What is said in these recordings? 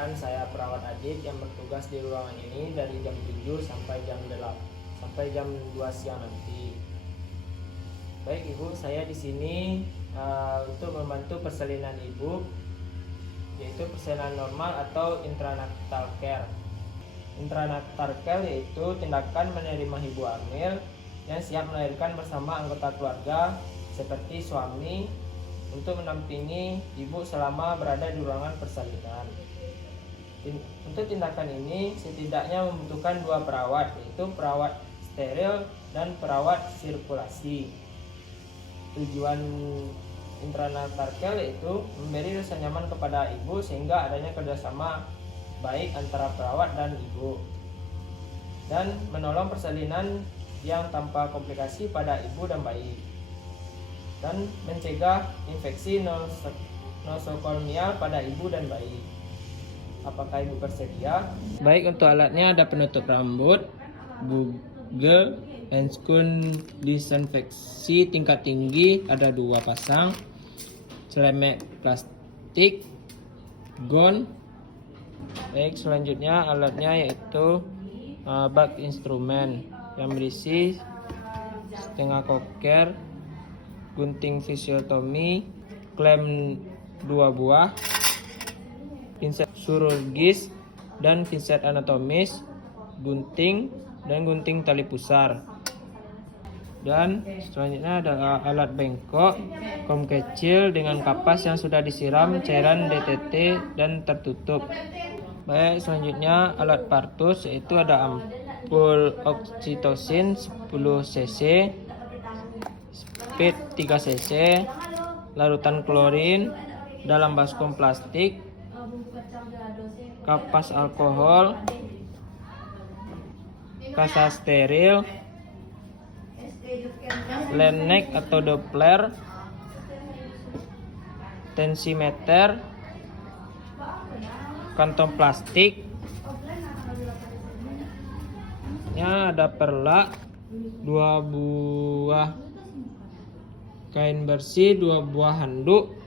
perkenalkan, saya perawat Adit yang bertugas di ruangan ini dari jam 7 sampai jam 2 siang nanti. Baik Ibu, saya di sini untuk membantu persalinan Ibu, yaitu persalinan normal atau intranatal care. Intranatal care yaitu tindakan menerima ibu hamil yang siap melahirkan bersama anggota keluarga seperti suami untuk mendampingi ibu selama berada di ruangan persalinan. Untuk tindakan ini setidaknya membutuhkan 2 perawat, yaitu perawat steril dan perawat sirkulasi. Tujuan intranatal care yaitu memberi rasa nyaman kepada ibu sehingga adanya kerjasama baik antara perawat dan ibu, dan menolong persalinan yang tanpa komplikasi pada ibu dan bayi, dan mencegah infeksi nosocomial pada ibu dan bayi. Apakah ibu bersedia? Baik, untuk alatnya ada penutup rambut, bugel, handscoon disinfeksi tingkat tinggi ada 2 pasang, celemek plastik, gon. Baik, selanjutnya alatnya yaitu bag instrumen yang berisi setengah koker, gunting fisiotomi, klem 2 buah, pinset chirurgis dan pinset anatomis, gunting dan gunting tali pusar. Dan selanjutnya ada alat bengkok, kom kecil dengan kapas yang sudah disiram cairan DTT dan tertutup. Baik, selanjutnya alat partus yaitu ada ampul oksitosin 10 cc, speed 3 cc, larutan klorin dalam baskom plastik, kapas alkohol, kasa steril, Lancet atau Doppler, tensimeter, kantong plastik, ya ada perlak, 2 buah kain bersih, 2 buah handuk.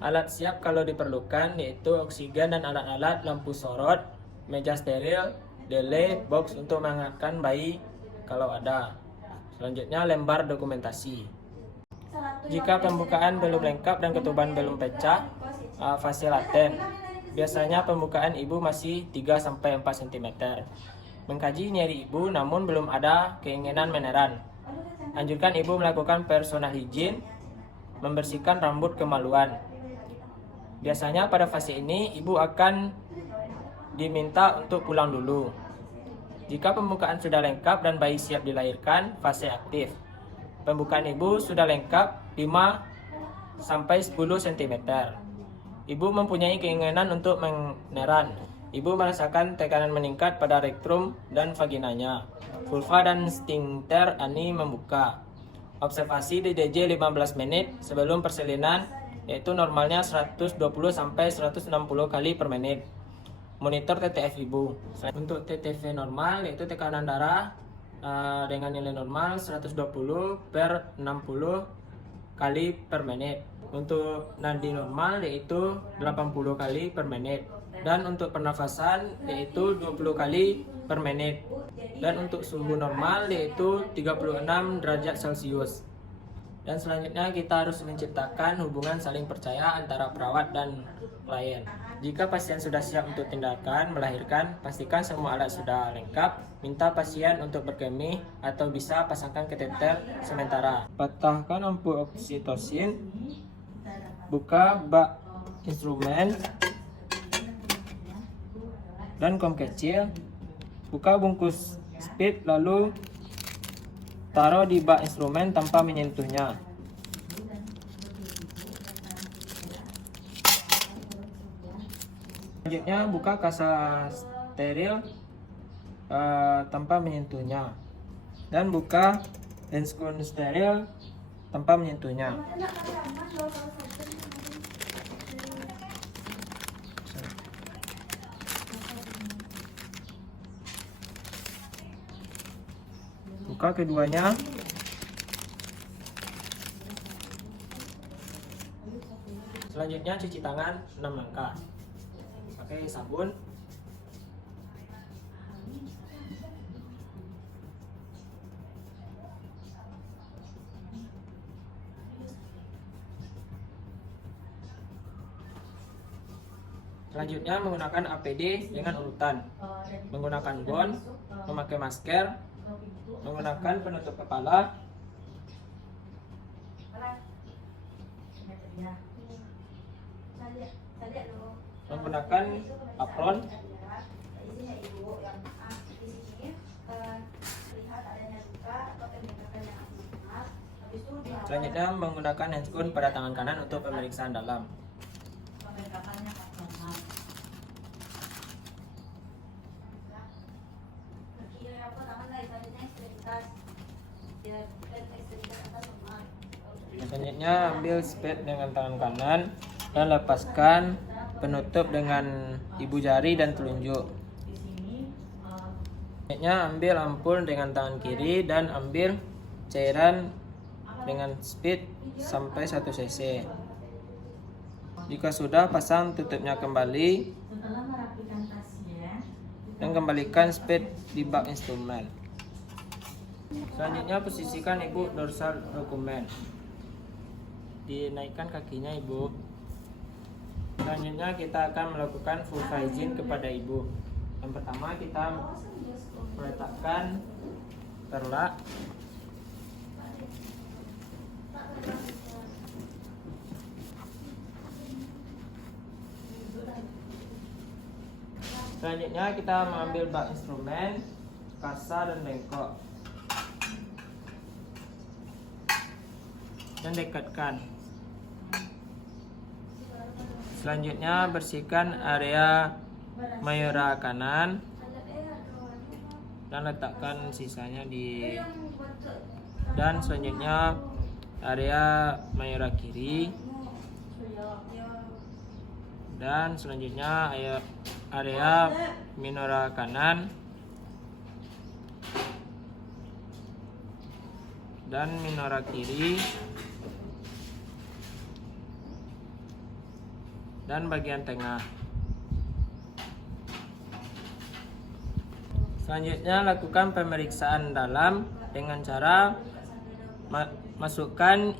Alat siap kalau diperlukan yaitu oksigen dan alat-alat lampu sorot, meja steril, delay, box untuk menghangatkan bayi kalau ada. Selanjutnya lembar dokumentasi. Jika pembukaan belum lengkap dan ketuban belum pecah, fase laten. Biasanya pembukaan ibu masih 3-4 cm. Mengkaji nyeri ibu namun belum ada keinginan meneran. Anjurkan ibu melakukan personal hygiene, membersihkan rambut kemaluan. Biasanya pada fase ini ibu akan diminta untuk pulang dulu. Jika pembukaan sudah lengkap dan bayi siap dilahirkan, fase aktif. Pembukaan ibu sudah lengkap 5-10 cm. Ibu mempunyai keinginan untuk meneran. Ibu merasakan tekanan meningkat pada rektum dan vaginanya. Vulva dan sphincter ani membuka. Observasi DDJ 15 menit sebelum persalinan, yaitu normalnya 120-160 kali per menit. Monitor TTF ibu. Untuk TTV normal yaitu tekanan darah dengan nilai normal 120/60 kali per menit. Untuk nadi normal yaitu 80 kali per menit. Dan untuk pernafasan yaitu 20 kali per menit. Dan untuk suhu normal yaitu 36 derajat Celcius. Dan selanjutnya kita harus menciptakan hubungan saling percaya antara perawat dan klien. Jika pasien sudah siap untuk tindakan melahirkan, pastikan semua alat sudah lengkap. Minta pasien untuk berkemih atau bisa pasangkan kateter sementara. Patahkan ampul oksitosin, buka bak instrumen dan kom kecil, buka bungkus speed lalu taruh di bak instrumen tanpa menyentuhnya. Selanjutnya buka kasa steril tanpa menyentuhnya, dan buka handscoon steril tanpa menyentuhnya. Buka keduanya. Selanjutnya cuci tangan 6 langkah. pakai sabun. Selanjutnya menggunakan APD dengan urutan, menggunakan gon, memakai masker, menggunakan penutup kepala, menggunakan apron, selanjutnya menggunakan handscoon pada tangan kanan untuk pemeriksaan dalam. Selanjutnya ambil spade dengan tangan kanan dan lepaskan penutup dengan ibu jari dan telunjuk. Selanjutnya ambil ampul dengan tangan kiri dan ambil cairan dengan speed sampai 1 cc. Jika sudah, pasang tutupnya kembali dan kembalikan speed di bak instrumen. Selanjutnya posisikan ibu dorsal dokumen. Dinaikkan kakinya ibu. Selanjutnya kita akan melakukan full hygiene kepada ibu. Yang pertama kita meletakkan perlak. Selanjutnya kita mengambil bak instrumen, kasa dan bengkok, dan dekatkan. Selanjutnya bersihkan area mayora kanan dan letakkan sisanya di, dan selanjutnya area mayora kiri, dan selanjutnya area minora kanan dan minora kiri, dan bagian tengah. Selanjutnya lakukan pemeriksaan dalam dengan cara masukkan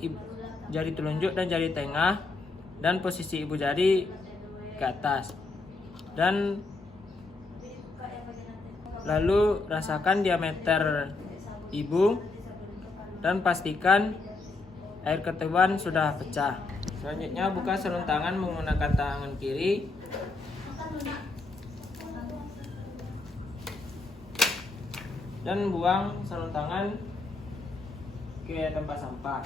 jari telunjuk dan jari tengah dan posisi ibu jari ke atas, dan lalu rasakan diameter ibu dan pastikan air ketuban sudah pecah. Selanjutnya buka sarung tangan menggunakan tangan kiri. Dan buang sarung tangan ke tempat sampah.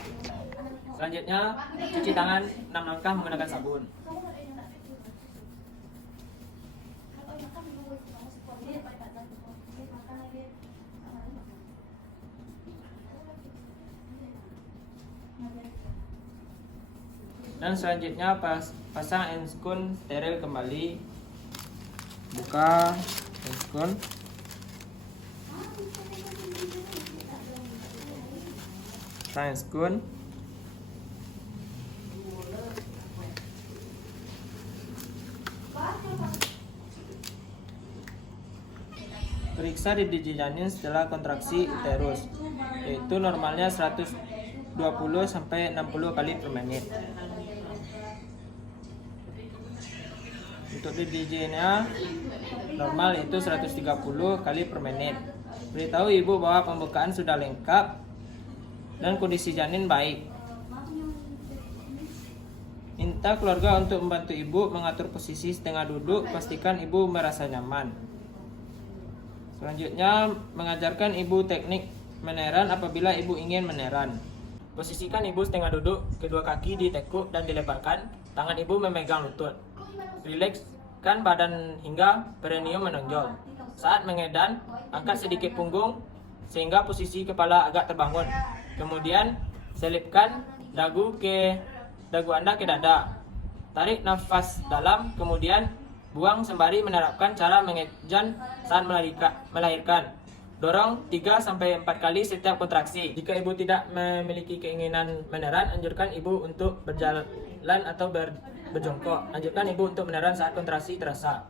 Selanjutnya cuci tangan 6 langkah menggunakan sabun. Dan selanjutnya pasang handscoon steril kembali. Buka handscoon. Pasang handscoon. Periksa didi janin setelah kontraksi uterus, yaitu normalnya 120 sampai 60 kali per menit. Untuk DDJ-nya normal itu 130 kali per menit. Beritahu ibu bahwa pembukaan sudah lengkap dan kondisi janin baik. Minta keluarga untuk membantu ibu mengatur posisi setengah duduk, pastikan ibu merasa nyaman. Selanjutnya mengajarkan ibu teknik meneran apabila ibu ingin meneran. Posisikan ibu setengah duduk, kedua kaki ditekuk dan dilebarkan, tangan ibu memegang lutut. Rilekskan badan hingga perineum menonjol. Saat mengedan, angkat sedikit punggung sehingga posisi kepala agak terbangun. Kemudian selipkan dagu Anda ke dada. Tarik nafas dalam, kemudian buang sembari menerapkan cara mengedan saat melahirkan. Dorong 3-4 kali setiap kontraksi. Jika ibu tidak memiliki keinginan meneran, anjurkan ibu untuk berjalan atau berjongkok. Anjurkan ibu untuk meneran saat kontraksi terasa.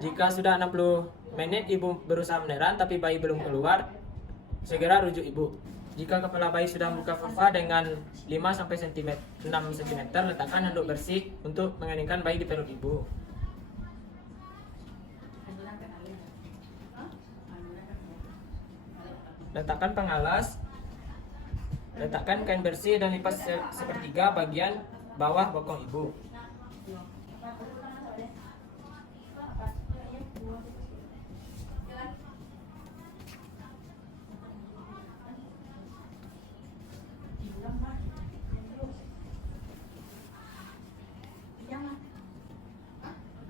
Jika sudah 60 menit ibu berusaha meneran tapi bayi belum keluar, segera rujuk ibu. Jika kepala bayi sudah membuka vulva dengan 5-6 cm, letakkan handuk bersih untuk mengeningkan bayi di perut ibu. Letakkan pengalas, letakkan kain bersih dan lipat sepertiga bagian bawah bokong ibu.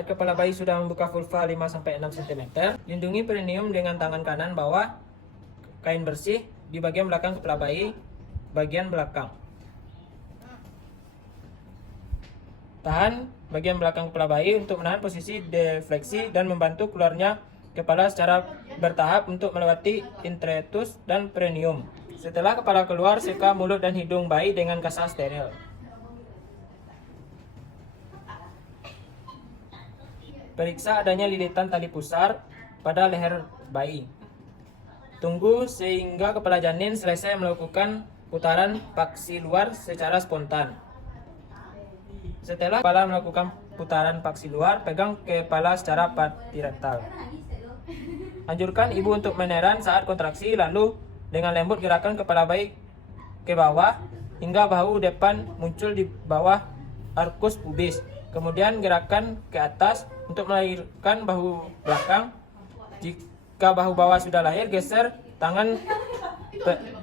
Kepala bayi sudah membuka vulva 5-6 cm, lindungi perineum dengan tangan kanan bawah kain bersih di bagian belakang kepala bayi, bagian belakang. Tahan bagian belakang kepala bayi untuk menahan posisi defleksi dan membantu keluarnya kepala secara bertahap untuk melewati introitus dan perineum. Setelah kepala keluar, seka mulut dan hidung bayi dengan kasa steril. Periksa adanya lilitan tali pusar pada leher bayi. Tunggu sehingga kepala janin selesai melakukan putaran paksi luar secara spontan. Setelah kepala melakukan putaran paksi luar, pegang kepala secara bilateral. Anjurkan ibu untuk meneran saat kontraksi, lalu dengan lembut gerakan kepala bayi ke bawah hingga bahu depan muncul di bawah arkus pubis. Kemudian gerakan ke atas untuk melahirkan bahu belakang. Jika bahu bawah sudah lahir, geser tangan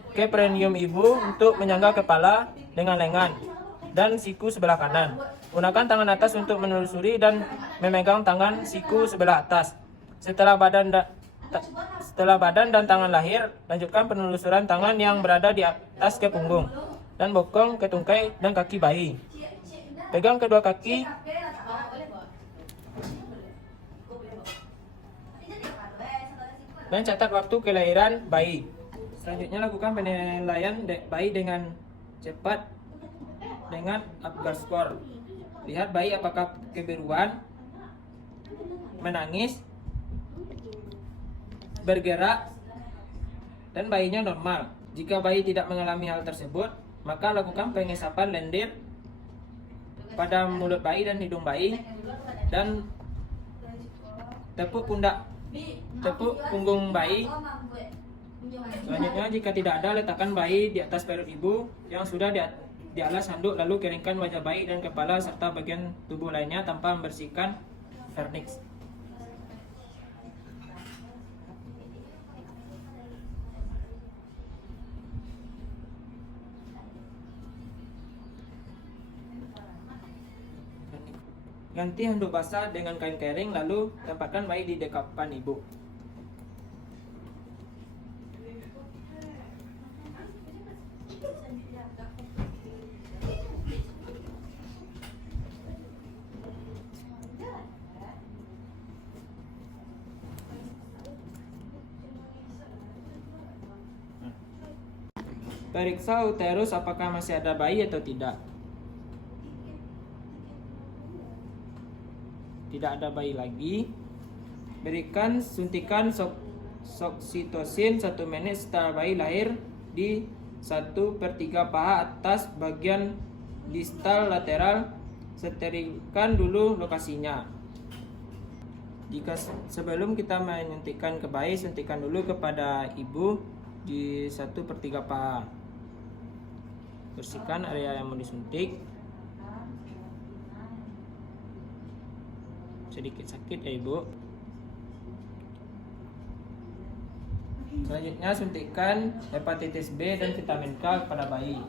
ke perineum ibu untuk menyangga kepala dengan lengan dan siku sebelah kanan. Gunakan tangan atas untuk menelusuri dan memegang tangan siku sebelah atas. Setelah badan dan tangan lahir, lanjutkan penelusuran tangan yang berada di atas ke punggung dan bokong ke tungkai dan kaki bayi. Pegang kedua kaki dan catat waktu kelahiran bayi. Selanjutnya lakukan penilaian bayi dengan cepat dengan Apgar score. Lihat bayi apakah kebiruan, menangis, bergerak, dan bayinya normal. Jika bayi tidak mengalami hal tersebut, maka lakukan pengesapan lendir pada mulut bayi dan hidung bayi dan tepuk punggung bayi. Selanjutnya, jika tidak ada, letakkan bayi di atas perut ibu yang sudah di alas handuk, lalu keringkan wajah bayi dan kepala serta bagian tubuh lainnya tanpa membersihkan vernix. Ganti handuk basah dengan kain kering, lalu tempatkan bayi di dekapan ibu. Periksa uterus apakah masih ada bayi atau tidak. Tidak ada bayi lagi. Berikan suntikan oksitosin 1 menit setelah bayi lahir di 1/3 paha atas bagian distal lateral. Sterilkan dulu lokasinya. Jika sebelum kita menyuntikkan ke bayi, suntikan dulu kepada ibu di 1/3 paha. Bersihkan area yang mau disuntik. Sedikit sakit ya ibu. Selanjutnya suntikan hepatitis B dan vitamin K kepada bayi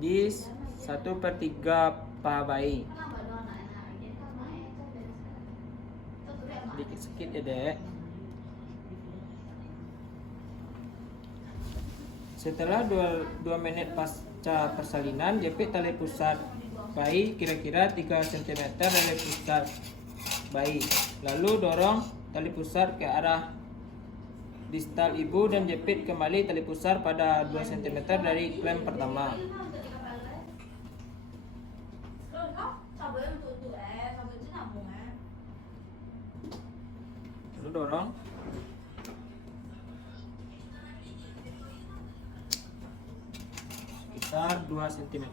di 1/3 paha bayi. Sedikit sakit ya dek. Setelah 2 menit pasca persalinan, jepit tali pusat bayi kira-kira 3 cm dari pusat bayi. Lalu dorong tali pusar ke arah distal ibu dan jepit kembali tali pusar pada 2 cm dari klem pertama. Lalu dorong sekitar 2 cm.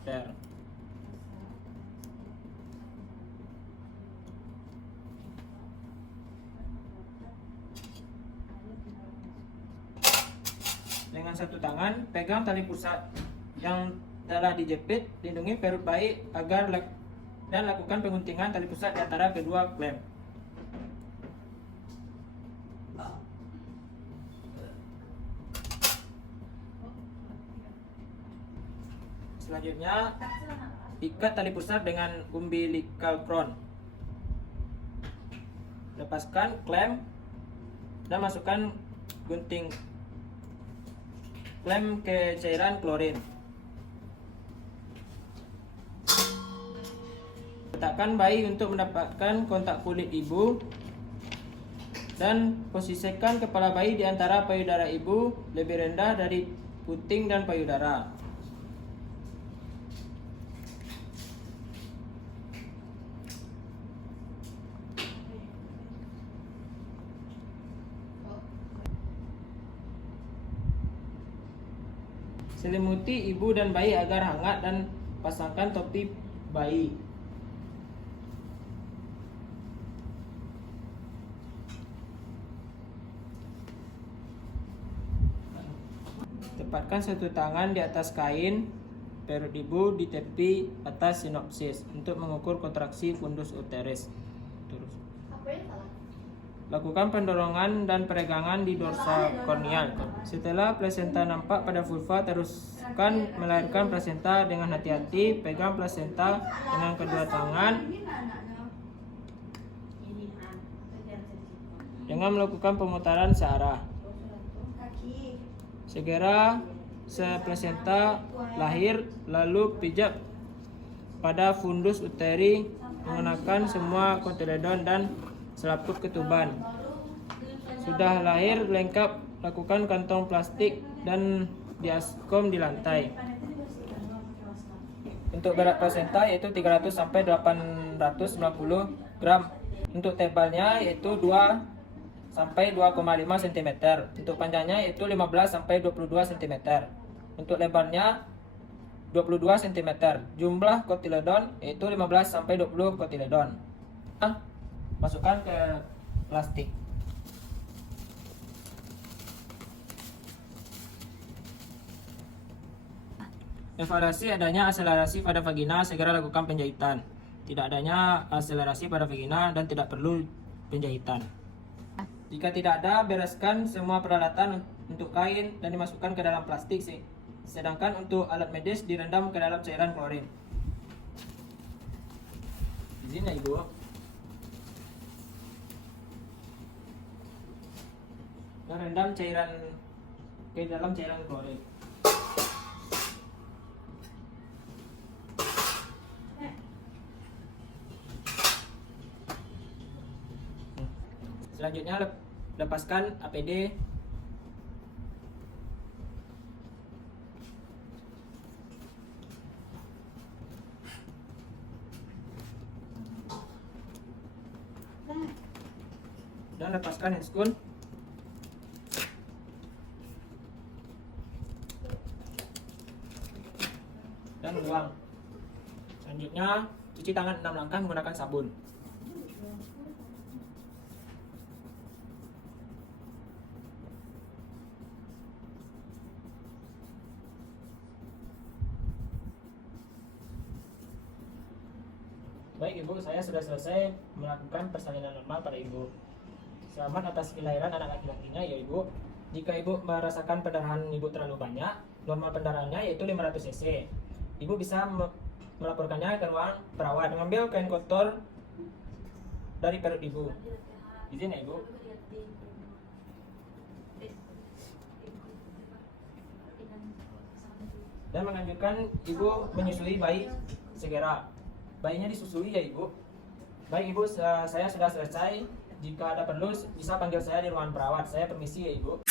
Dengan satu tangan pegang tali pusat yang telah dijepit, lindungi perut bayi dan lakukan penguntingan tali pusat di antara kedua klem. Selanjutnya, ikat tali pusat dengan umbilical crown. Lepaskan klem dan masukkan gunting klem ke cairan klorin. Letakkan bayi untuk mendapatkan kontak kulit ibu dan posisikan kepala bayi di antara payudara ibu lebih rendah dari puting dan payudara. Selimuti ibu dan bayi agar hangat dan pasangkan topi bayi. Tepatkan satu tangan di atas kain perut ibu di tepi atas sinopsis untuk mengukur kontraksi fundus uterus. Terus. Lakukan pendorongan dan peregangan di dorsal korneal. Setelah plasenta nampak pada vulva, teruskan melahirkan plasenta dengan hati-hati. Pegang plasenta dengan kedua tangan dengan melakukan pemutaran searah. Segera plasenta lahir, lalu pijat pada fundus uteri menggunakan semua kotiledon dan selaput ketuban. Sudah lahir lengkap, lakukan kantong plastik dan diaskom di lantai. Untuk berat plasenta yaitu 300 sampai 890 gram. Untuk tebalnya yaitu 2 sampai 2,5 cm. Untuk panjangnya yaitu 15 sampai 22 cm. Untuk lebarnya 22 cm. Jumlah kotiledon yaitu 15 sampai 20 kotiledon. Masukkan ke plastik. Evaluasi adanya akselerasi pada vagina, segera lakukan penjahitan. Tidak adanya akselerasi pada vagina dan tidak perlu penjahitan. Jika tidak ada, bereskan semua peralatan untuk kain dan dimasukkan ke dalam plastik sih. Sedangkan untuk alat medis direndam ke dalam cairan klorin. Izin ya ibu. Dan rendam cairan ke dalam cairan klorin. Selanjutnya lepaskan APD. Dan lepaskan handscoon. Dan buang. Selanjutnya cuci tangan 6 langkah menggunakan sabun. Baik ibu, saya sudah selesai melakukan persalinan normal pada ibu. Selamat atas kelahiran anak laki-lakinya ya ibu. Jika ibu merasakan pendarahan ibu terlalu banyak, normal pendarahannya yaitu 500 cc. Ibu bisa melaporkannya ke ruang perawat, mengambil kain kotor dari perut ibu. Izin ya ibu. Dan menganjurkan ibu menyusui bayi segera. Bayinya disusui ya ibu. Baik ibu, saya sudah selesai Jika ada perlu bisa panggil saya di ruangan perawat. Saya permisi ya Ibu.